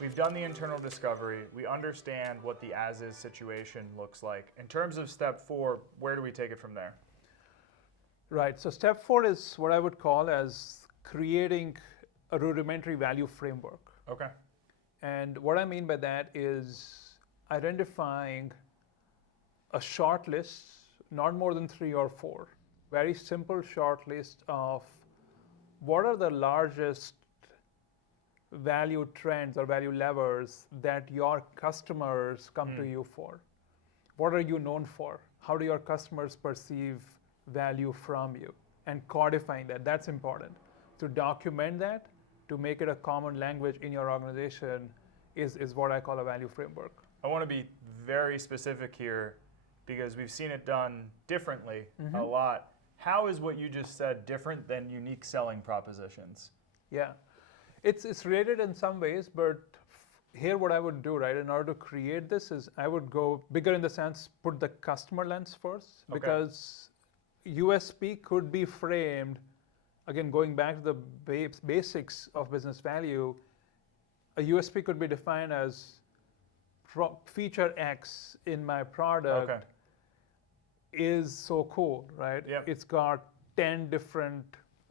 we've done the internal discovery, we understand what the as-is situation looks like. In terms of step 4, where do we take it from there? Right, so step 4 is what I would call as creating a rudimentary value framework. Okay. And what I mean by that is identifying a short list, not more than 3 or 4, very simple short list of what are the largest value trends or value levers that your customers come to you for. What are you known for? How do your customers perceive value from you? And codifying that, that's important. To document that, to make it a common language in your organization is what I call a value framework. I want to be very specific here because we've seen it done differently a lot. How is what you just said different than unique selling propositions? Yeah, it's related in some ways, but here what I would do, right, in order to create this is I would go bigger in the sense, put the customer lens first, because USP could be framed, again, going back to the basics of business value, a USP could be defined as feature X in my product is so cool, right? Yep. It's got 10 different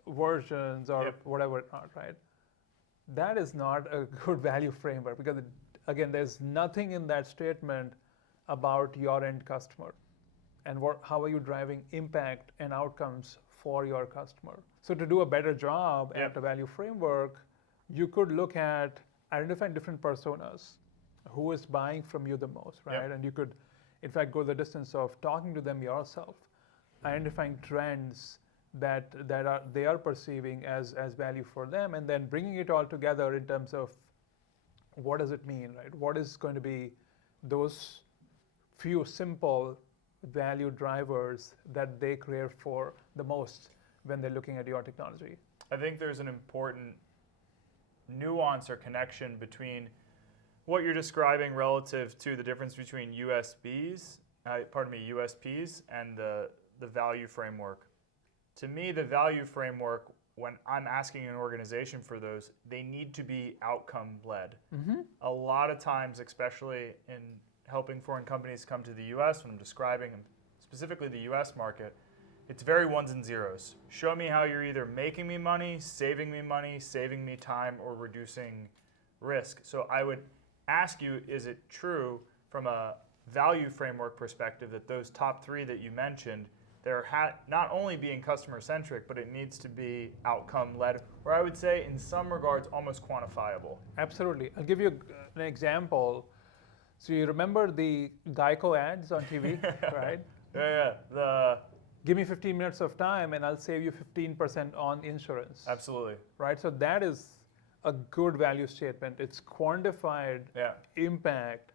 versions or whatever not, right? That is not a good value framework because, again, there's nothing in that statement about your end customer and how are you driving impact and outcomes for your customer. So to do a better job at the value framework, you could look at identifying different personas. Who is buying from you the most, right? And you could, in fact, go the distance of talking to them yourself, identifying trends that they are perceiving as value for them, and then bringing it all together in terms of what does it mean, right? What is going to be those few simple value drivers that they care for the most when they're looking at your technology? I think there's an important nuance or connection between what you're describing relative to the difference between USPs and the value framework. To me, the value framework, when I'm asking an organization for those, they need to be outcome-led. A lot of times, especially in helping foreign companies come to the US, when I'm describing specifically the US market, it's very ones and zeros. Show me how you're either making me money, saving me time, or reducing risk. So I would ask you, is it true from a value framework perspective that those top 3 that you mentioned, they're not only being customer-centric, but it needs to be outcome-led, or I would say in some regards almost quantifiable? Absolutely. I'll give you an example. So you remember the Geico ads on TV, right? The give me 15 minutes of time and I'll save you 15% on insurance. Absolutely. Right, so that is a good value statement. It's quantified impact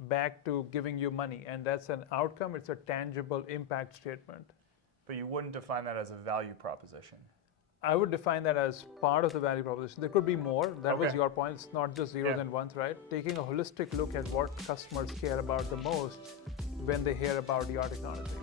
back to giving you money, and that's an outcome. It's a tangible impact statement. But you wouldn't define that as a value proposition. I would define that as part of the value proposition. There could be more. That was your point. It's not just zeros and ones, right? Taking a holistic look at what customers care about the most when they hear about your technology.